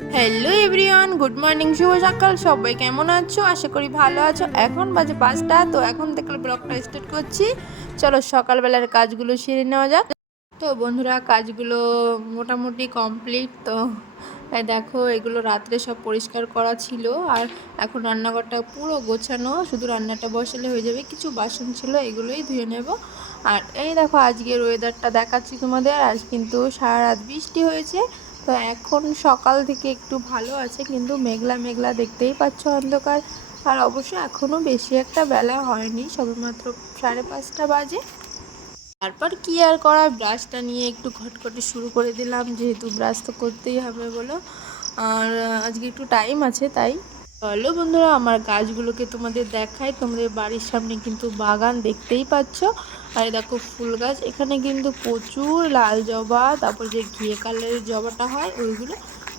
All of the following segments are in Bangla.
হ্যালো এভরিওয়ান গুড মর্নিং শুভ সকাল, সবাই কেমন আছো? আশা করি ভালো আছো। এখন বাজে পাঁচটা, তো এখন থেকে ব্লগটা স্টার্ট করছি। চলো সকালবেলার কাজগুলো সেরে নেওয়া যাক। তো বন্ধুরা, কাজগুলো মোটামুটি কমপ্লিট তো দেখো, এগুলো রাত্রে সব পরিষ্কার করা ছিল। আর এখন রান্নাঘরটা পুরো গোছানো, শুধু রান্নাটা বসালে হয়ে যাবে। কিছু বাসন ছিল, এগুলোই ধুয়ে নেব। আর এই দেখো, আজকের ওয়েদারটা দেখাচ্ছি তোমাদের। আজ কিন্তু সারা রাত বৃষ্টি হয়েছে। তো এখন সকাল থেকে একটু ভালো আছে, কিন্তু মেঘলা মেঘলা দেখতেই পাচ্ছ অন্ধকার। আর অবশ্য এখনও বেশি একটা বেলা হয়নি, সবেমাত্র সাড়ে পাঁচটা বাজে। তারপর কি আর করা ব্রাশটা নিয়ে একটু ঘটঘটে শুরু করে দিলাম, যেহেতু ব্রাশ তো করতেই হবে বলো। আর আজকে একটু টাইম আছে, তাই চলো বন্ধুরা, আমার গাছগুলোকে তোমাদের দেখায় তোমাদের বাড়ির সামনে কিন্তু বাগান দেখতেই পাচ্ছ। আর দেখো ফুল গাছ, এখানে কিন্তু প্রচুর লাল জবা, তারপর যে ঘিয়ে কালারের জবাটা হয়, ওইগুলো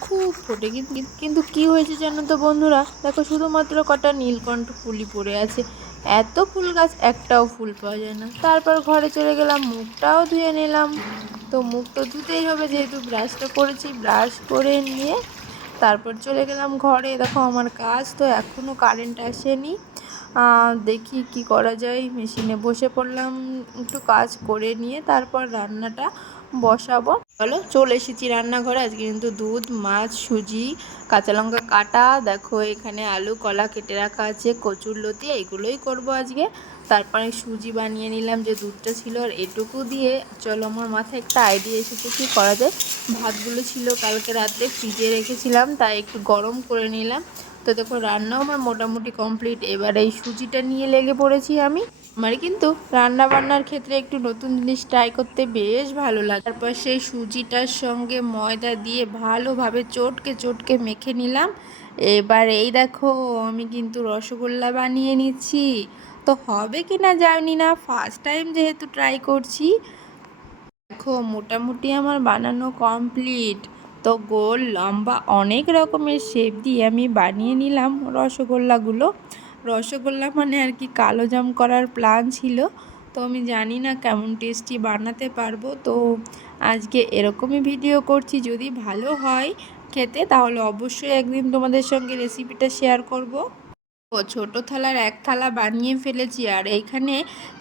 খুব ফোটে। কিন্তু কিন্তু কি হয়েছে জানো তো বন্ধুরা? দেখো শুধুমাত্র কটা নীলকণ্ঠ ফুলই পড়ে আছে। এত ফুল গাছ, একটাও ফুল পাওয়া যায় না। তারপর ঘরে চলে গেলাম, মুখটাও ধুয়ে নিলাম। তো মুখ তো ধুতেই হবে, যেহেতু ব্রাশটা করেছি ব্রাশ করে নিয়ে তারপর চলে গেলাম ঘরে। দেখো আমার কাজ, তো এখনও কারেন্ট আসেনি। দেখি কি করা যায়। মেশিনে বসে পড়লাম, একটু কাজ করে নিয়ে তারপর রান্নাটা বসাবো। বলো চলে এসেছি রান্নাঘরে। আজকে কিন্তু দুধ, মাছ, সুজি, কাঁচা লঙ্কা কাটা, দেখো এখানে আলু, কলা কেটে রাখা আছে, কচুর লতি এগুলোই করব আজকে। তারপরে সুজি বানিয়ে নিলাম যে দুধটা ছিল, আর এটুকু দিয়ে চলো, আমার মাথায় একটা আইডিয়া এসেছে কি করা যায়। ভাতগুলো ছিল কালকে রাত্রে ফ্রিজে রেখেছিলাম, তাই একটু গরম করে নিলাম। তো দেখো, রান্নাও আমার মোটামুটি কমপ্লিট এবার এই সুজিটা নিয়ে লেগে পড়েছি আমি। আমার কিন্তু রান্না বান্নার ক্ষেত্রে একটু নতুন জিনিস ট্রাই করতে বেশ ভালো লাগে। তারপর সেই সুজিটার সঙ্গে ময়দা দিয়ে ভালোভাবে চটকে চটকে মেখে নিলাম। এবার এই দেখো, আমি কিন্তু রসগোল্লা বানিয়ে নিচ্ছি। তো হবে কি না জানি না ফার্স্ট টাইম যেহেতু ট্রাই করছি। দেখো, মোটামুটি আমার বানানো কমপ্লিট তো গোল, লম্বা অনেক রকমের শেপ দিয়ে আমি বানিয়ে নিলাম রসগোল্লাগুলো। রসগোল্লা মানে আর কি কালো জাম করার প্ল্যান ছিল। তো আমি জানি না কেমন টেস্টি বানাতে পারব। তো আজকে এরকমই ভিডিও করছি। যদি ভালো হয় খেতে, তাহলে অবশ্যই একদিন তোমাদের সঙ্গে রেসিপিটা শেয়ার করব। ও ছোটো থালার এক থালা বানিয়ে ফেলেছি, আর এইখানে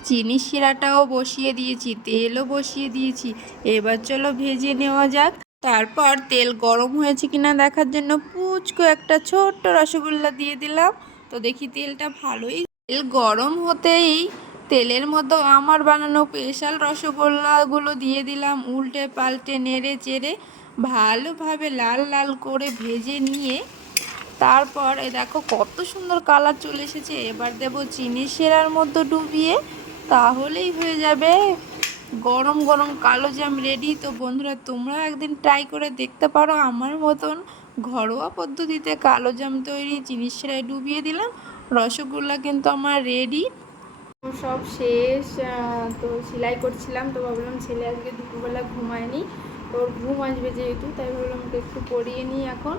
চিনি শিরাটাও বসিয়ে দিয়েছি, তেলও বসিয়ে দিয়েছি। এবার চলো ভেজে নেওয়া যাক। তারপর তেল গরম হয়েছে কিনা দেখার জন্য পুচকো একটা ছোট্ট রসগোল্লা দিয়ে দিলাম। তো দেখি তেলটা ভালোই। তেল গরম হতেই তেলের মতো আমার বানানো স্পেশাল রসগোল্লাগুলো দিয়ে দিলাম উল্টে পাল্টে নেড়ে চেড়ে ভালোভাবে লাল লাল করে ভেজে নিয়ে তারপর এ দেখো কত সুন্দর কালার চলে এসেছে। এবার দেব চিনি সেরার মধ্যে ডুবিয়ে তাহলেই হয়ে যাবে। গরম গরম কালো জাম রেডি। তো বন্ধুরা তোমরা একদিন ট্রাই করে দেখতে পারো আমার মতন। ঘরোয়া পদ্ধতিতে কালো জাম তৈরি চিনি সেরায় ডুবিয়ে দিলাম। রসগোল্লা কিন্তু আমার রেডি সব শেষ তো সেলাই করছিলাম, তো ভাবলাম ছেলে আজকে দুপুরবেলা ঘুমায়নি। ওর ঘুম আসবে যেহেতু, তাই ভাবলাম ওকে একটু পড়িয়ে নিই এখন।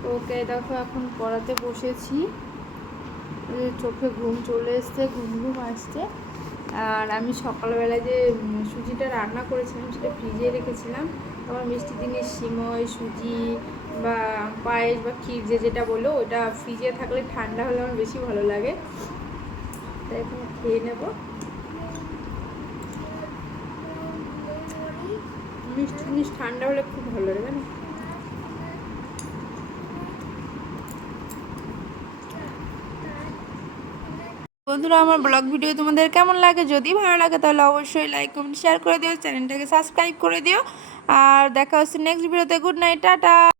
তো ওকে দেখো এখন পড়াতে বসেছি। চোখে ঘুম চলে এসছে, ঘুম ঘুম আসছে। আর আমি সকালবেলা যে সুজিটা রান্না করেছিলাম সেটা ফ্রিজে রেখেছিলাম। আমার মিষ্টি জিনিস সিমই, সুজি বা পায়েস বা ক্ষীর যে যেটা বলো ওটা ফ্রিজে থাকলে ঠান্ডা হলে আমার বেশি ভালো লাগে। তাই এখন খেয়ে নেব। মিষ্টি জিনিস ঠান্ডা হলে খুব ভালো লাগে না বন্ধুরা, আমার ব্লগ ভিডিও তোমাদের কেমন লাগে? যদি ভালো লাগে, তাহলে অবশ্যই লাইক কমেন্ট শেয়ার করে দিও। চ্যানেলটাকে সাবস্ক্রাইব করে দিও। আর দেখা হচ্ছে নেক্সট ভিডিওতে গুড নাইট টাটা!